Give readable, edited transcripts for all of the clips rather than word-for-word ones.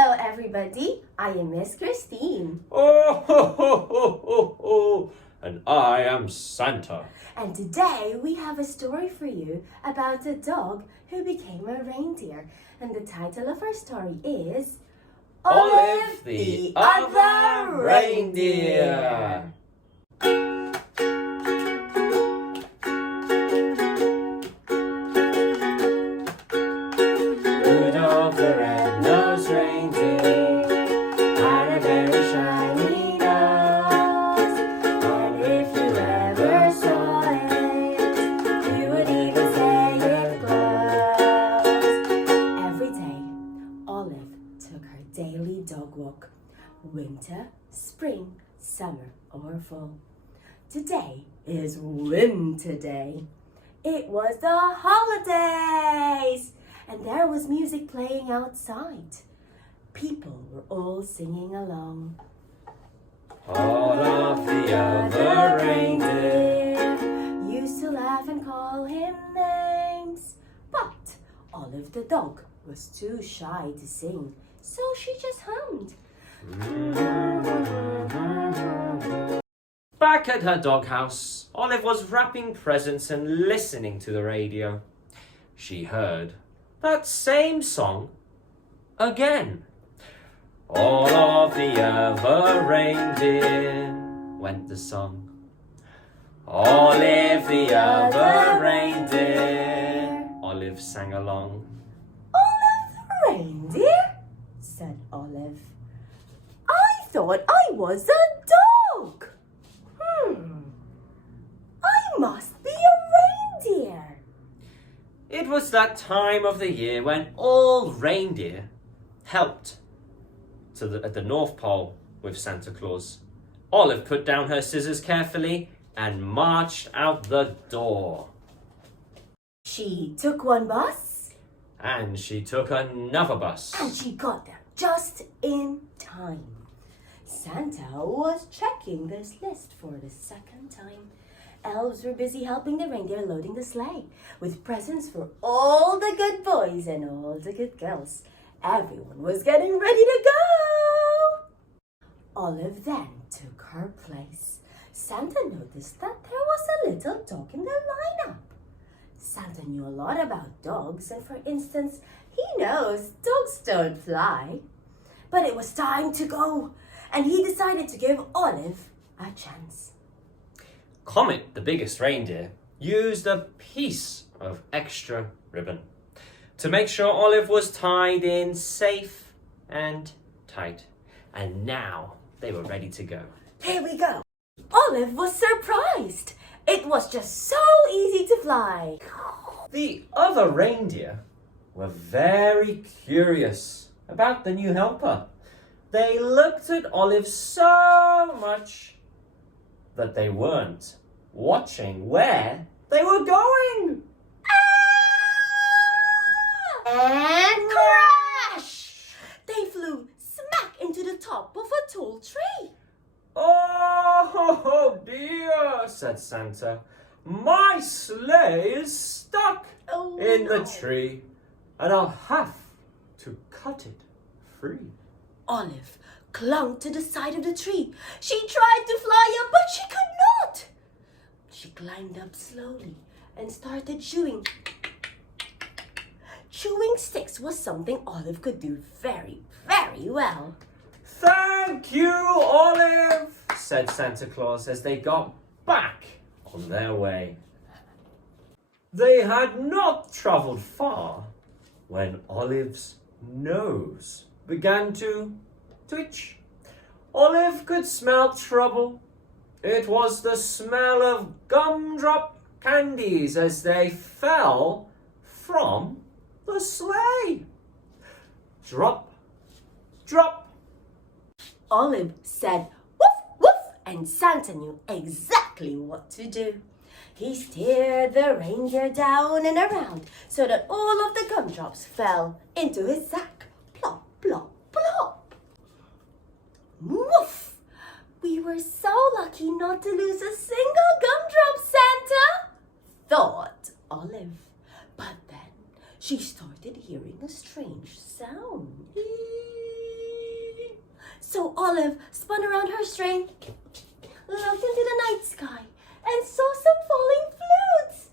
Hello everybody, I am Miss Christine. Oh, ho, ho, ho, ho, ho. And I am Santa. And today we have a story for you about a dog who became a reindeer. And the title of our story is Olive the Other Reindeer. Rudolph the red-nosed reindeer had a very shiny nose, and if you ever saw it, you would even say it glows. Every day, Olive took her daily dog walk, winter, spring, summer, or fall. Today is Winter Day. It was the holidays, and there was music playing outside. People were all singing along. All of the other reindeer Used to laugh and call him names, but Olive the dog was too shy to sing, so she just hummed. Back at her doghouse, Olive was wrapping presents and listening to the radio. She heard that same song again. All of the other reindeer, went the song. Olive the other reindeer, Olive sang along. Olive the reindeer? Said Olive. I thought I was a dog. I must be a reindeer. It was that time of the year when all reindeer helped at the North Pole with Santa Claus. Olive put down her scissors carefully and marched out the door. She took one bus And she took another bus. and she got there just in time. Santa was checking this list for the second time. Elves were busy helping the reindeer loading the sleigh with presents for all the good boys and all the good girls. Everyone was getting ready to go. Olive then took her place. Santa noticed that there was a little dog in the lineup. Santa knew a lot about dogs, and for instance, he knows dogs don't fly. But it was time to go, and he decided to give Olive a chance. Comet, the biggest reindeer, used a piece of extra ribbon to make sure Olive was tied in safe and tight. And now they were ready to go. Here we go. Olive was surprised. It was just so easy to fly. The other reindeer were very curious about the new helper. They looked at Olive so much that they weren't watching where they were going. And crash! They flew smack into the top of a tall tree. Oh dear, said Santa. My sleigh is stuck in the tree, and I'll have to cut it free. Olive clung to the side of the tree. She tried to fly up, but she could not. She climbed up slowly and started chewing. Chewing sticks was something Olive could do very, very well. Thank you, Olive, said Santa Claus as they got back on their way. They had not travelled far when Olive's nose began to twitch. Olive could smell trouble. It was the smell of gumdrop candies as they fell from the sleigh. Drop, drop. Olive said woof, woof, and Santa knew exactly what to do. He steered the reindeer down and around so that all of the gumdrops fell into his sack. Plop, plop, plop. Woof! We were so lucky not to lose a single gumdrop, Santa, thought Olive. But then she started hearing a strange sound. So Olive spun around her string, looked into the night sky, and saw some falling flutes.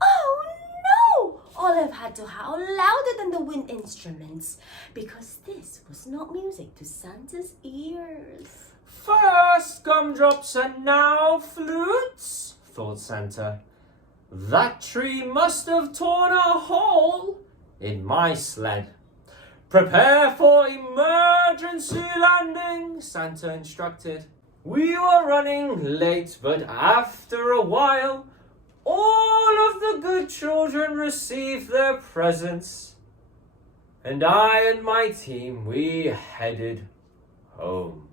Oh no! Olive had to howl louder than the wind instruments because this was not music to Santa's ears. First gumdrops and now flutes, thought Santa. That tree must have torn a hole in my sled. Prepare for emergency landing, Santa instructed. We were running late, but after a while, all of the good children received their presents. And I and my team, we headed home.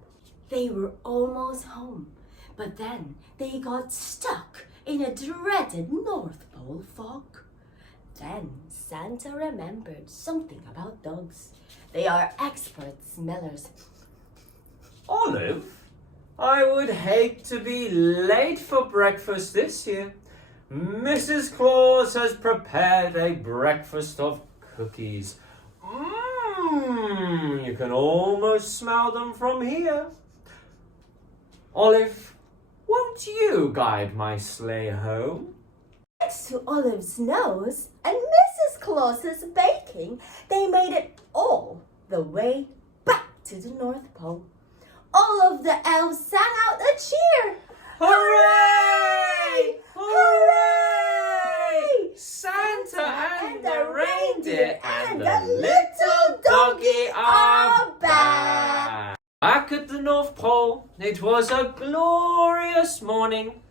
They were almost home, but then they got stuck in a dreaded North Pole fog. Then Santa remembered something about dogs. They are expert smellers. Olive, I would hate to be late for breakfast this year. Mrs. Claus has prepared a breakfast of cookies. You can almost smell them from here. Olive, won't you guide my sleigh home? Thanks to Olive's nose and Mrs. Claus's baking, they made it all the way back to the North Pole. All of the elves sang out a cheer. Hooray! Hooray! Santa and the reindeer and the little doggy are back. Back at the North Pole, it was a glorious morning.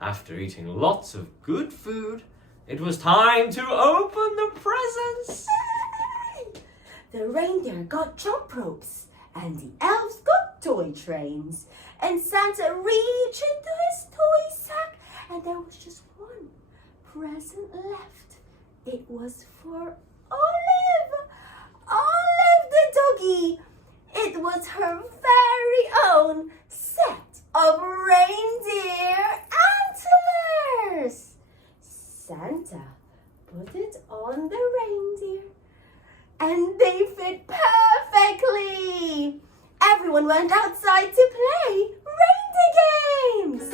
After eating lots of good food, it was time to open the presents. The reindeer got jump ropes, and the elves got toy trains. And Santa reached into his toy sack, and there was just one present left. It was for Olive. Olive the doggy. It was her very own set of reindeer antlers. Santa put it on the reindeer, and they fit perfectly. Everyone went outside to play reindeer games.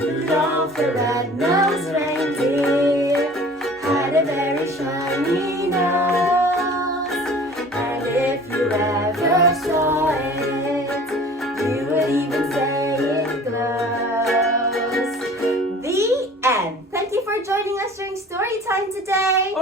Rudolph the red-nosed reindeer had a very shiny nose, and if you ever saw it, you would even say it glows. The end. Thank you for joining us during story time today.